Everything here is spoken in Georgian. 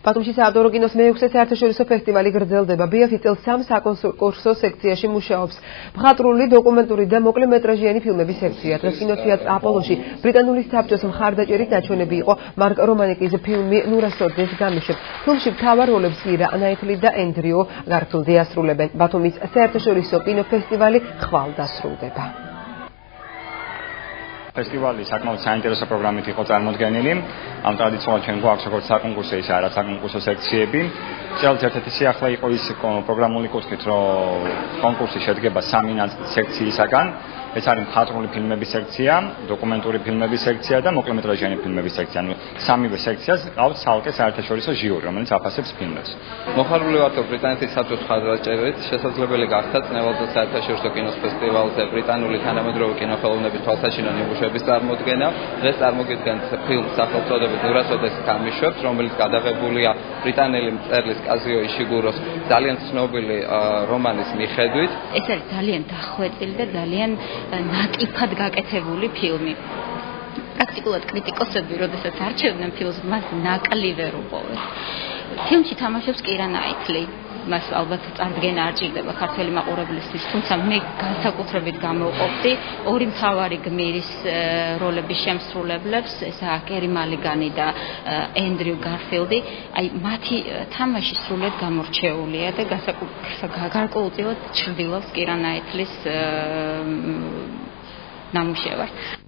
ბათუმში საავტორო კინოს მეექვსე საერთაშორისო ფესტივალი გრძელდება. BFI წელს 3 საკონკურსო სექციაში მუშაობს. მხატვრული, დოკუმენტური და მოკლემეტრაჟიანი ფილმების სექცია. დღეს კინოთეატრ აპოლოში ბრიტანული საბჭოს მხარდაჭერით ნაჩვენები იყო მარკ რომანიკის ფილმი ნურასოდეს გამიშებ. ფილმში მთავარ როლებს ირა ნაითლი და ენდრიუ გარფილდი ასრულებენ. ბათუმის საერთაშორისო კინოფესტივალი ხვალ დასრულდება. ფესტივალი საკმაოდ საინტერესო პროგრამით იყო წარმოდგენილი. ამ ტრადიციულად ჩვენ გვაქვს როგორც საკონკურსო ისე არასაკონკურსო სექციები. წელს ერთ-ერთი სიახლე იყო ის პროგრამული კუთხით, რომ კონკურსი შედგება 3 სექციისაგან. ეს არის მხატვრული ფილმების სექცია, დოკუმენტური ფილმების სექცია და მოკლემეტრაჟიანი ფილმების სექცია. ანუ სამივე სექციას ყავს ცალკე საერთაშორისო ჟიური, რომელიც აფასებს ფილმებს. მოხარული ვართ ბრიტანეთის საბჭოს მხარდაჭერით, შესაძლებელი გახდა წნევალთა საერთაშორისო კინოს ფესტივალზე ბრიტანული თანამედროვე კინოხელოვნების თვალსაჩინო ნიმუშების წარმოდგენა. დღეს წარმოგიდგენთ ფილმს სახელწოდებით ნურასოდეს გამიშვებს, რომელიც გადაღებულია ბრიტანელი მწერლის კაზიო იშიგუროს ძალიან ცნობილი რომანის მიხედვით. ეს არის ძალიან დახვეწილი და ძალიან ნაკიფად გაკეთებული ფილმი. პრაქტიკულად კრიტიკოსები, როდესაც არჩევდნენ ფილმს, მას ნაკლივ ვერ უყოვეს. ფილმში თამაშობს კირა ნაითლი. მას ალბათ წარდგენა არ ჭირდება ქართველი მაყურებლისთვის, თუმცა მე განსაკუთრებით გამოვყოფდი ორი მთავარი გმირის როლების შემსრულებლებს, ესაა კერი მალიგანი და ენდრიუ გარფილდი. აი მათი თამაში სრულიად გამორჩეულია და გარკვეულწილად ჩრდილობს კირა ნაითლის ნამუშევარს.